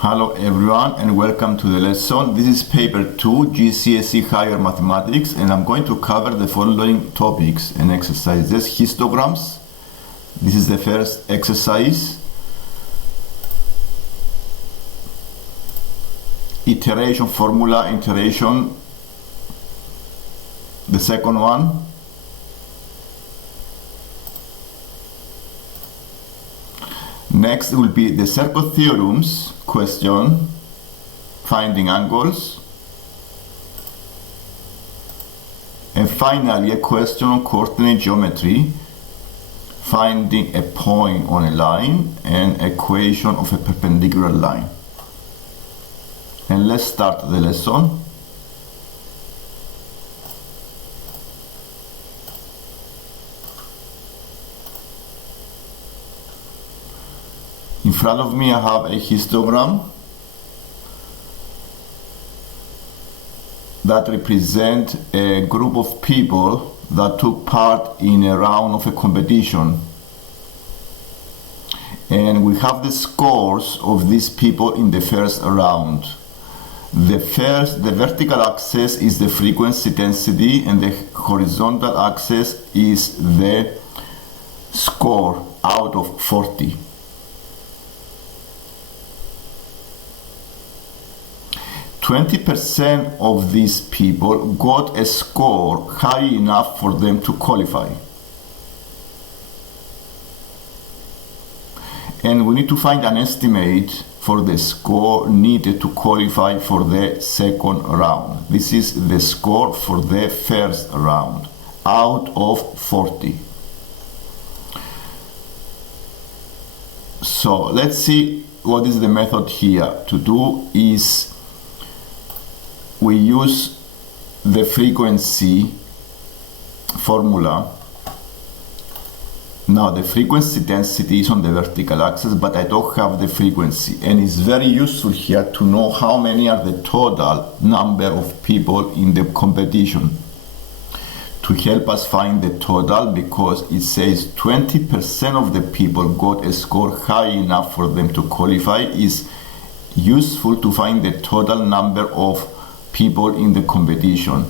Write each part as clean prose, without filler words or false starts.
Hello everyone and welcome to the lesson. This is paper 2 GCSE Higher Mathematics, and I'm going to cover the following topics and exercises. Histograms. This is the first exercise. Iteration formula, iteration, the second one. Next will be the circle theorems question, finding angles. And finally, a question on coordinate geometry, finding a point on a line and equation of a perpendicular line. And let's start the lesson. In front of me I have a histogram that represents a group of people that took part in a round of a competition. And we have the scores of these people in the first round. The vertical axis is the frequency density, and the horizontal axis is the score out of 40. 20% of these people got a score high enough for them to qualify. And we need to find an estimate for the score needed to qualify for the second round. This is the score for the first round out of 40. So let's see what is the method here. To do is we use the frequency formula. Now the frequency density is on the vertical axis, but I don't have the frequency, and it's very useful here to know how many are the total number of people in the competition to help us find the total, because it says 20% of the people got a score high enough for them to qualify. Is useful to find the total number of people in the competition.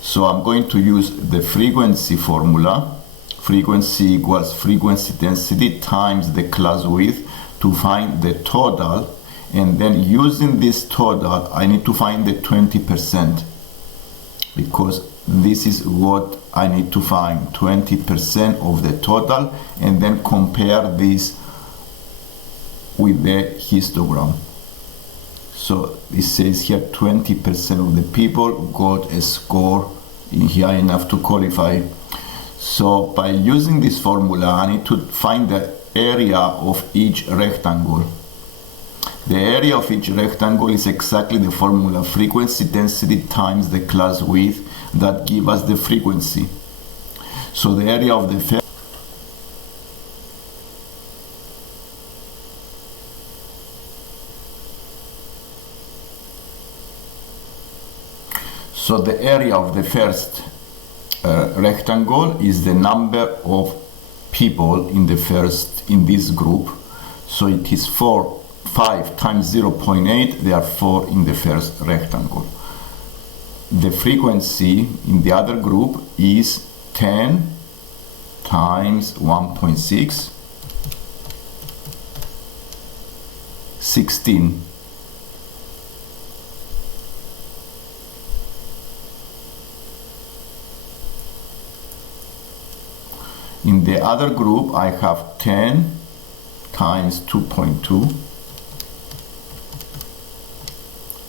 So I'm going to use the frequency formula. Frequency equals frequency density times the class width to find the total, and then using this total I need to find the 20%, because this is what I need to find, 20% of the total, and then compare this with the histogram. So it says here 20% of the people got a score high enough to qualify. So by using this formula, I need to find the area of each rectangle. The area of each rectangle is exactly the formula, frequency density times the class width, that give us the frequency. So the area of the first rectangle is the number of people in this group. So it is 5 times 0.8, there are 4 in the first rectangle. The frequency in the other group is 10 times 1.6, 16. In the other group, I have 10 times 2.2,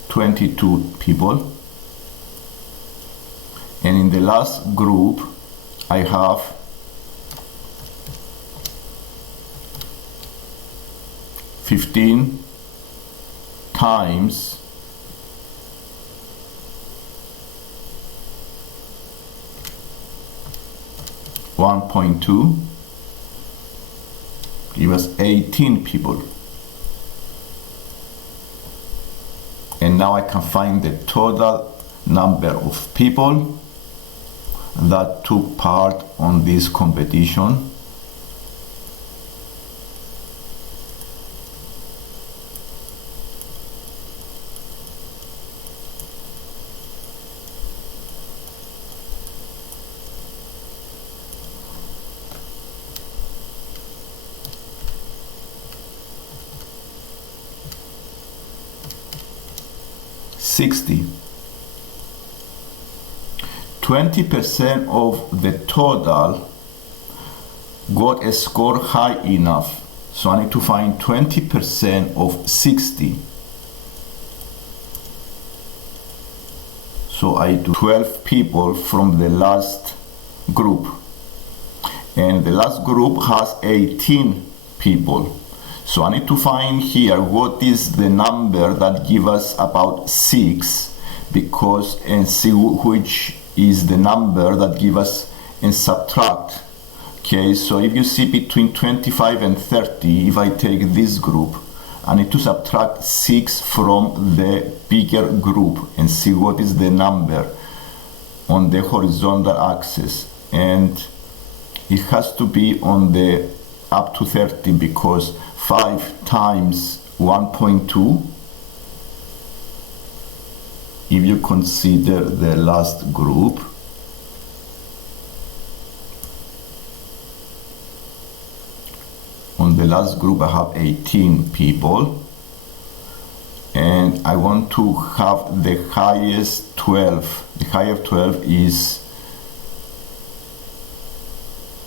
22 people. And in the last group, I have 15 times 1.2, give us 18 people. And now I can find the total number of people that took part on this competition. 60. 20% of the total got a score high enough. So I need to find 20% of 60. So I do 12 people from the last group. And the last group has 18 people. So I need to find here what is the number that gives us about 6, because and see which is the number that gives us and subtract. Okay, so if you see between 25 and 30, if I take this group, I need to subtract 6 from the bigger group and see what is the number on the horizontal axis. And it has to be on the up to 30, because 5 times 1.2, if you consider the last group, on the last group I have 18 people, and I want to have the highest 12. The higher 12 is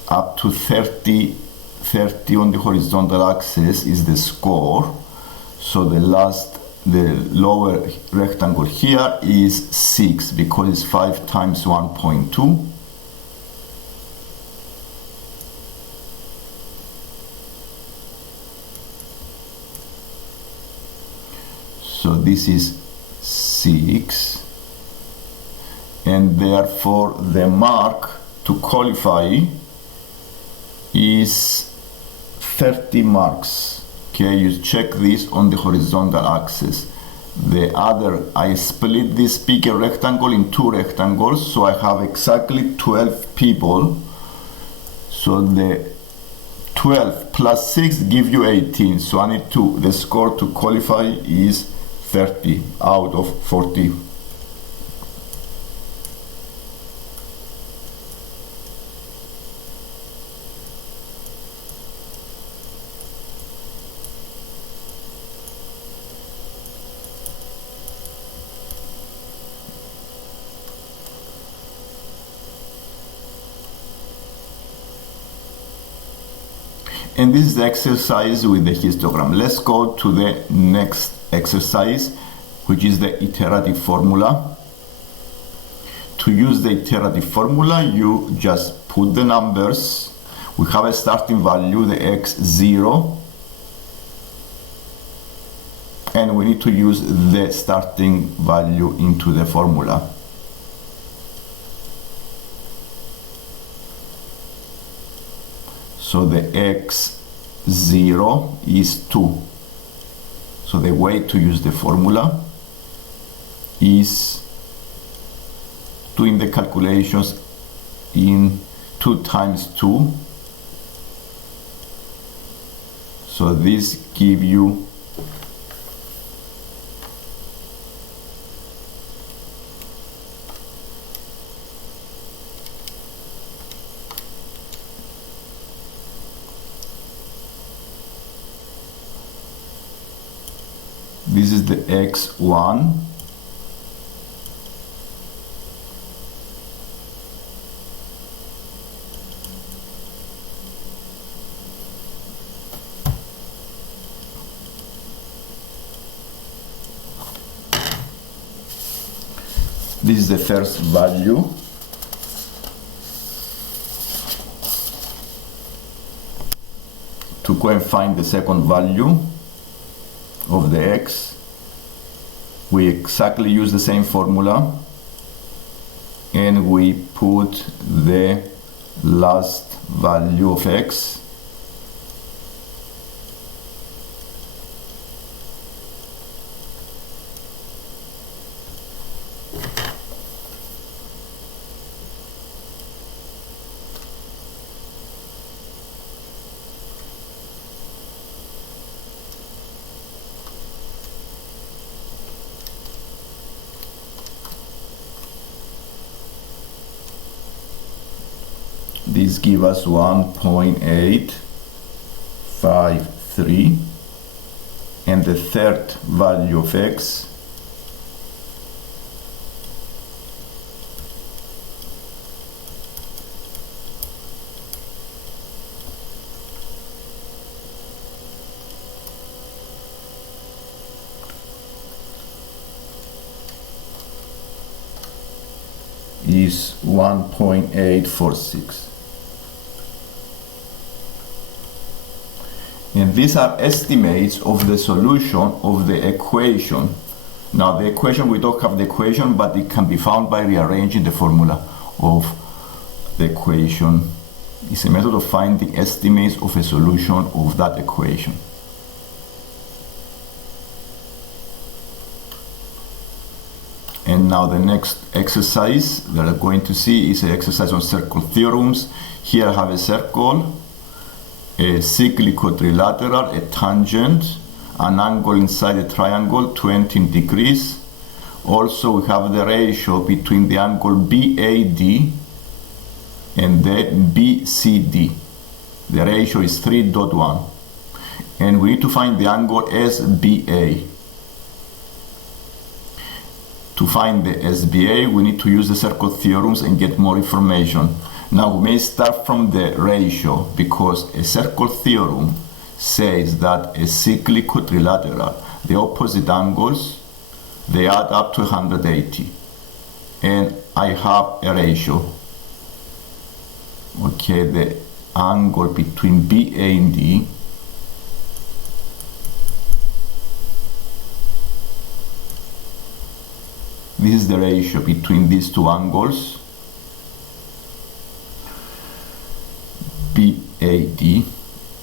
up to 30 on the horizontal axis is the score. So the lower rectangle here is 6, because it's 5 times 1.2. So this is 6, and therefore the mark to qualify is 30 marks. Okay, you check this on the horizontal axis. The other, I split this bigger rectangle in 2 rectangles, so I have exactly 12 people. So the 12 plus 6 give you 18. So I need to, the score to qualify is 30 out of 40. And this is the exercise with the histogram. Let's go to the next exercise, which is the iterative formula. To use the iterative formula, you just put the numbers. We have a starting value, the x0, and we need to use the starting value into the formula. So the x0 is 2. So the way to use the formula is doing the calculations in 2 times 2. So this gives you this is the x1, this is the first value, to go and find the second value of the x. We exactly use the same formula, and we put the last value of x. This gives us 1.853, and the third value of x is 1.846. And these are estimates of the solution of the equation. Now the equation, we don't have the equation, but it can be found by rearranging the formula of the equation. It's a method of finding estimates of a solution of that equation. And now the next exercise that we're going to see is an exercise on circle theorems. Here I have a circle, a cyclic quadrilateral, a tangent, an angle inside a triangle, 20 degrees. Also we have the ratio between the angle BAD and the BCD. The ratio is 3.1. And we need to find the angle SBA. To find the SBA, we need to use the circle theorems and get more information. Now we may start from the ratio, because a circle theorem says that a cyclic quadrilateral, the opposite angles, they add up to 180. And I have a ratio. Okay, the angle between BA and D this is the ratio between these two angles, BAD.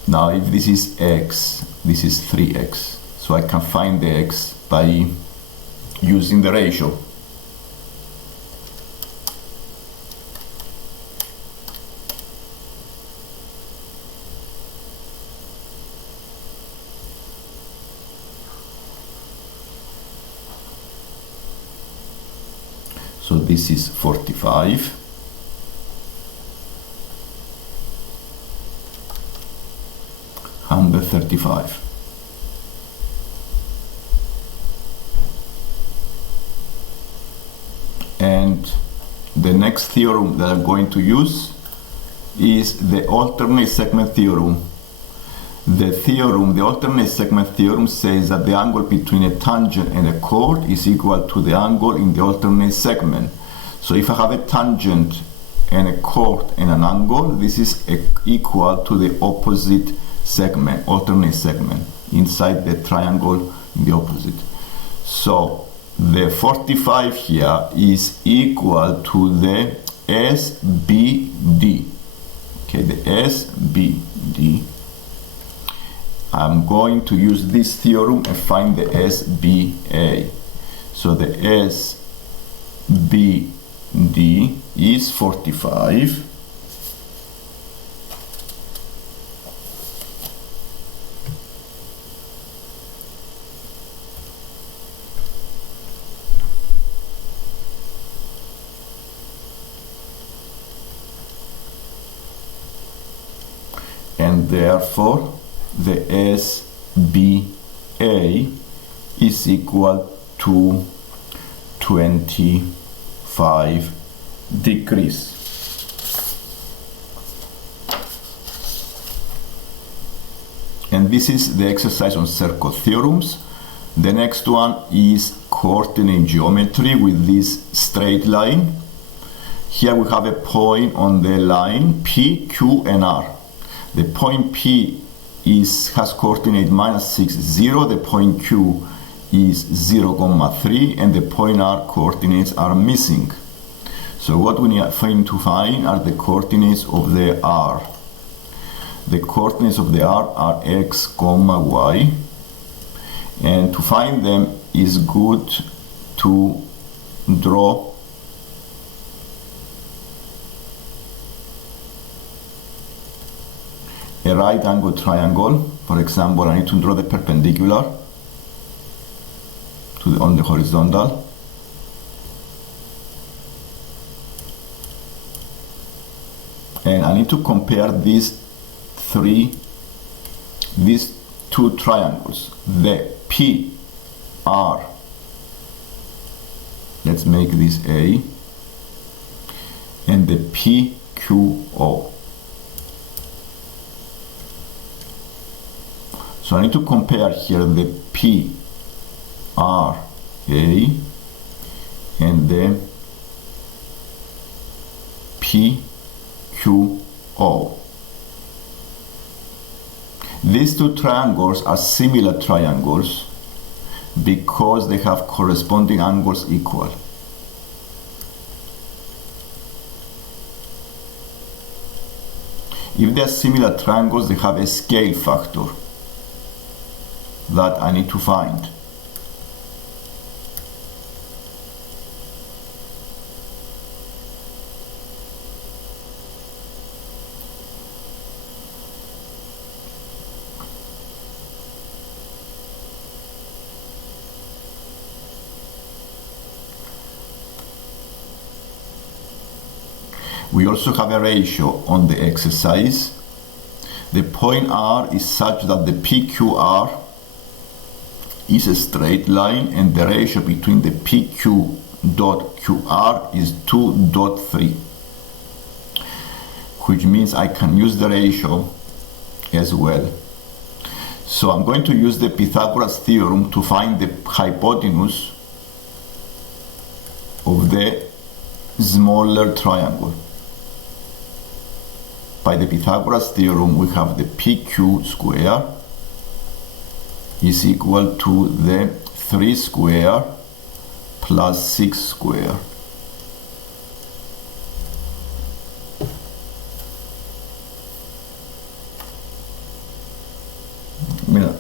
Now if this is x, this is 3x. So I can find the x by using the ratio. So this is 45. And 35. And the next theorem that I'm going to use is the alternate segment theorem. The alternate segment theorem says that the angle between a tangent and a chord is equal to the angle in the alternate segment. So if I have a tangent and a chord and an angle, this is equal to the opposite segment, alternate segment, inside the triangle in the opposite. So the 45 here is equal to the SBD. Okay, the SBD. I'm going to use this theorem and find the SBA. So the SBD is 45. And therefore the SBA is equal to 25 degrees. And this is the exercise on circle theorems. The next one is coordinate geometry with this straight line. Here we have a point on the line P, Q, and R. The point P has coordinate -6, 0, the point Q is 0,3, and the point R coordinates are missing. So what we need to find are the coordinates of the R. The coordinates of the R are x, y, and to find them is good to draw a right angle triangle. For example, I need to draw the perpendicular on the horizontal. And I need to compare these two triangles. The PR, let's make this A, and the PQO. So I need to compare here the PRA and the PQO. These two triangles are similar triangles because they have corresponding angles equal. If they are similar triangles, they have a scale factor that I need to find. We also have a ratio on the exercise. The point R is such that the PQR is a straight line and the ratio between the PQ dot QR is 2.3, which means I can use the ratio as well. So I'm going to use the Pythagoras theorem to find the hypotenuse of the smaller triangle. By the Pythagoras theorem, we have the PQ square is equal to the 3 square plus 6 square. Yeah.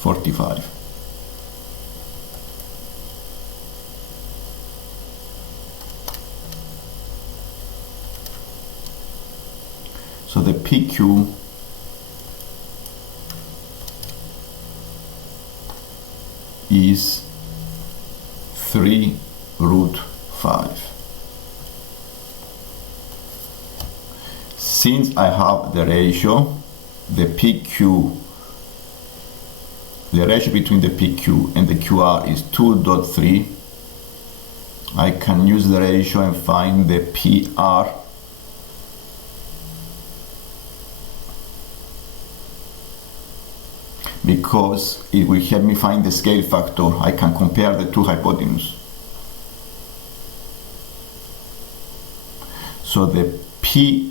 45. So the PQ is 3√5. Since I have the ratio, the PQ, the ratio between the PQ and the QR is 2.3, I can use the ratio and find the PR because it will help me find the scale factor. I can compare the two hypotenuses. So the QR,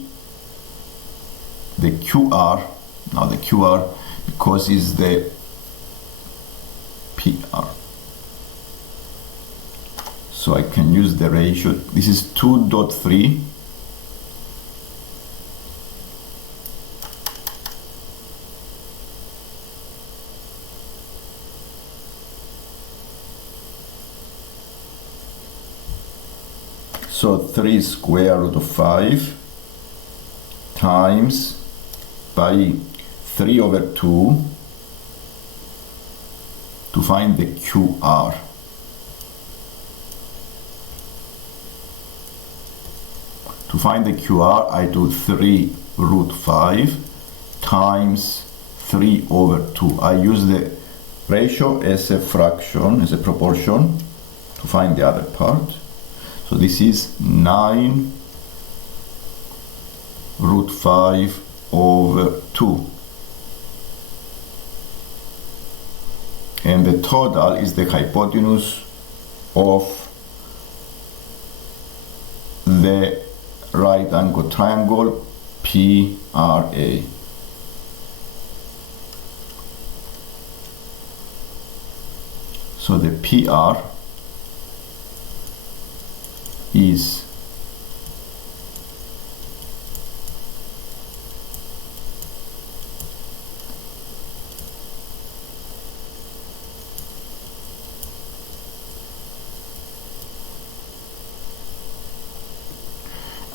now the QR, because is the PR. So I can use the ratio. This is 2.3. So 3 square root of 5 times by 3 over 2 to find the QR. To find the QR, I do 3√5 times 3 over 2. I use the ratio as a fraction, as a proportion, to find the other part. So this is 9√5 over 2. And the total is the hypotenuse of the right angle triangle PRA. So the PR is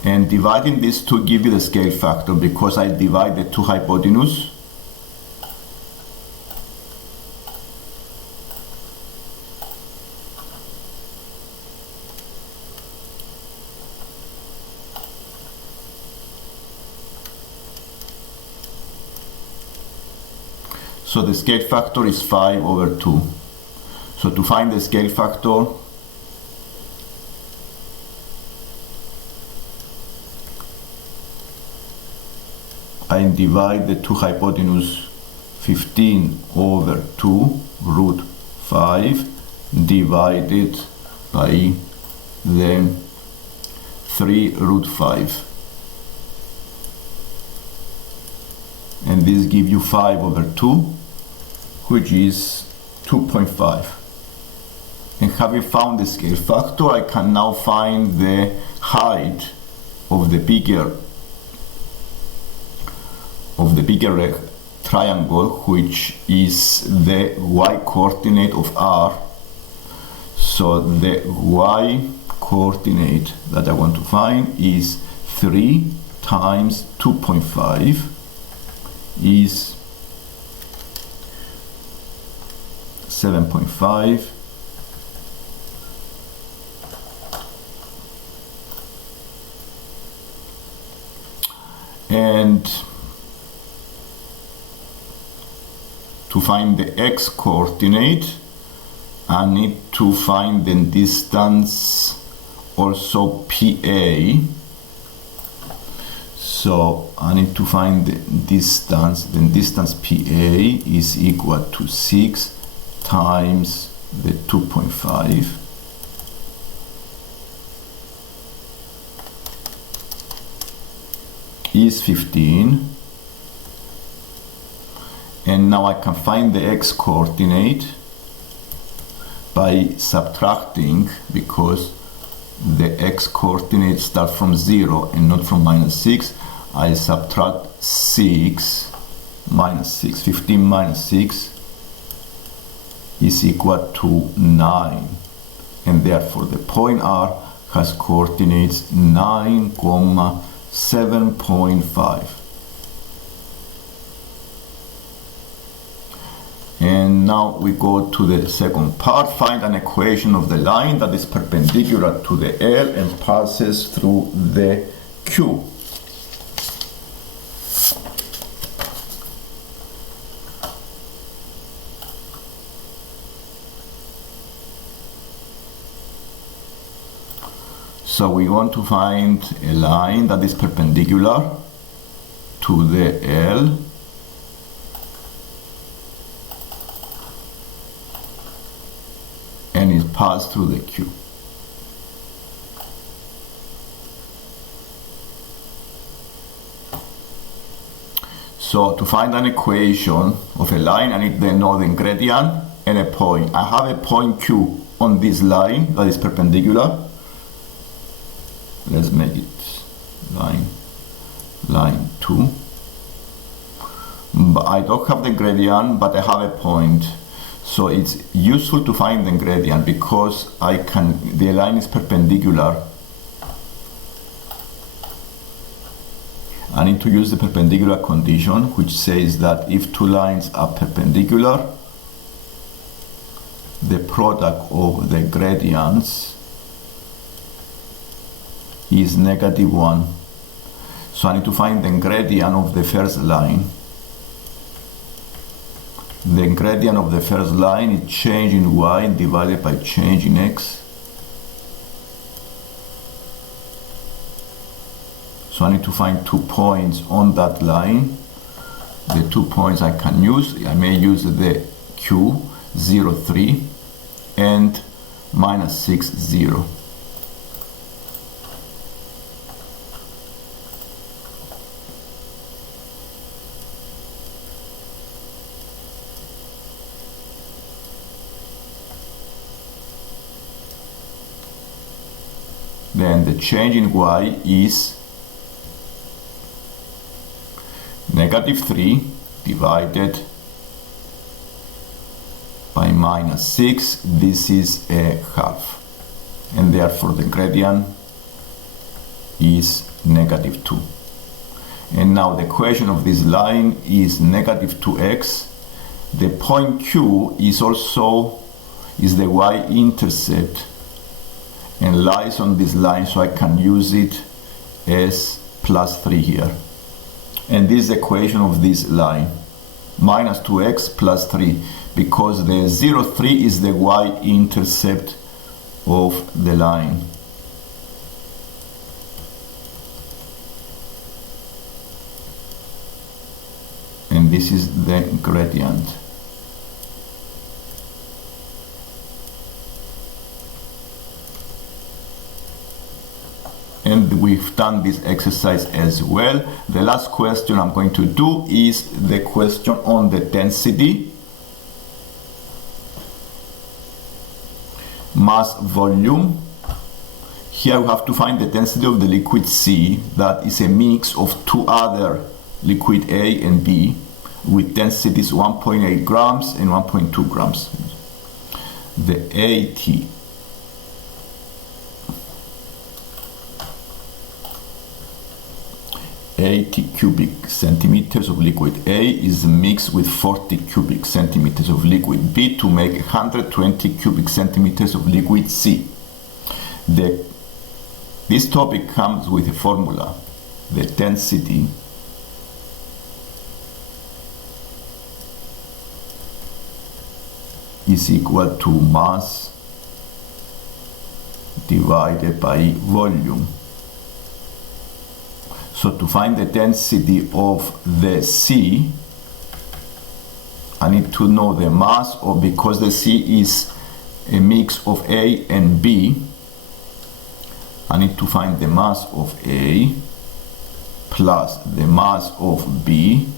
and dividing these two give you the scale factor because I divide the two hypotenuse. So the scale factor is 5 over 2. So to find the scale factor, I divide the two hypotenuse 15 over 2 root 5 divided by the 3 root 5. And this gives you 5 over 2, which is 2.5. And having found the scale factor, I can now find the height of the bigger triangle, which is the y coordinate of r. So the y coordinate that I want to find is 3 times 2.5 is 7.5. And to find the x coordinate, I need to find the distance also PA. So I need to find the distance. The distance PA is equal to 6 times the 2.5. Is 15. And now I can find the x coordinate by subtracting, because the x coordinates start from 0 and not from -6. I subtract 6 minus 6. 15 minus 6 is equal to 9. And therefore the point R has coordinates 9, 7.5. And now we go to the second part. Find an equation of the line that is perpendicular to the L and passes through the Q. So we want to find a line that is perpendicular to the L and it passes through the Q. So to find an equation of a line, I need to know the gradient and a point. I have a point Q on this line that is perpendicular. Let's make it line 2. But I don't have the gradient, but I have a point. So it's useful to find the gradient because the line is perpendicular. I need to use the perpendicular condition, which says that if two lines are perpendicular, the product of the gradients is -1. So I need to find the gradient of the first line. The gradient of the first line is change in y divided by change in x. So I need to find 2 points on that line. The 2 points I can use, I may use the Q, 0, 3 and -6, 0. Then the change in y is -3 divided by -6. This is a half. And therefore the gradient is -2. And now the equation of this line is -2x. The point Q is the y-intercept and lies on this line, so I can use it as +3 here. And this is the equation of this line, -2x + 3, because the 0, 3 is the y-intercept of the line. And this is the gradient. And we've done this exercise as well. The last question I'm going to do is the question on the density, mass, volume. Here we have to find the density of the liquid C, that is a mix of two other liquid A and B with densities 1.8 grams and 1.2 grams. The 80 cubic centimeters of liquid A is mixed with 40 cubic centimeters of liquid B to make 120 cubic centimeters of liquid C. This topic comes with a formula. The density is equal to mass divided by volume. So to find the density of the C, I need to know the mass, or because the C is a mix of A and B, I need to find the mass of A plus the mass of B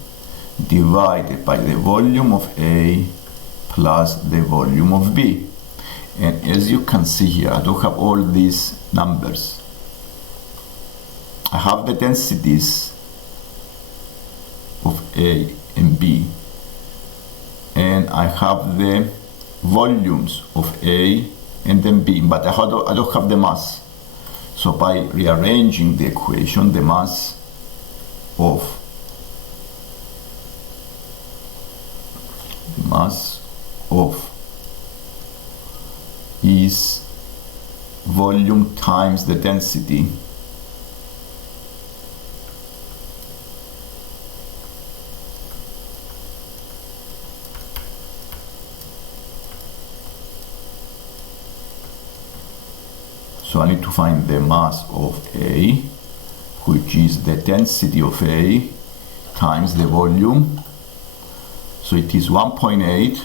divided by the volume of A plus the volume of B. And as you can see here, I don't have all these numbers. I have the densities of A and B, and I have the volumes of A and then B, but I don't have the mass. So by rearranging the equation, the mass of is volume times the density. So I need to find the mass of A, which is the density of A times the volume. So it is 1.8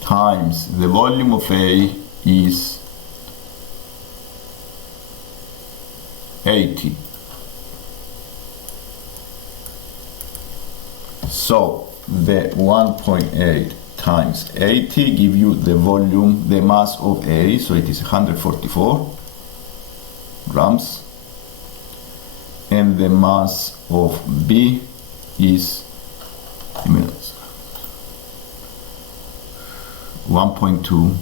times the volume of A is 80. So the 1.8 times 80 give you the volume, the mass of A, so it is 144 grams, and the mass of B is 1.2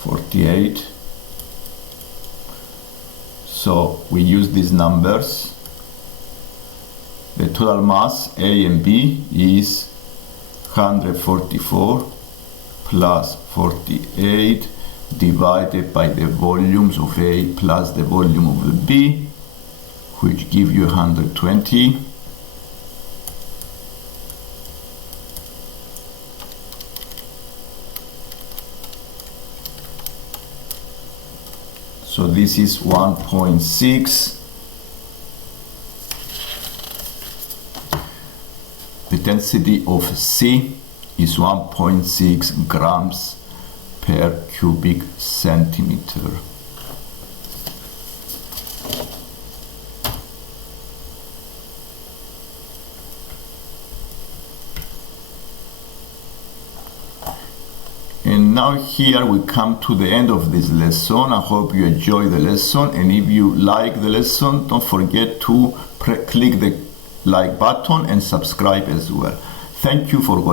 48. So we use these numbers. The total mass A and B is 144 plus 48 divided by the volumes of A plus the volume of B, which give you 120. So this is 1.6. The density of C is 1.6 grams per cubic centimeter. And now here we come to the end of this lesson. I hope you enjoy the lesson, and if you like the lesson, don't forget to click the like button and subscribe as well. Thank you for watching.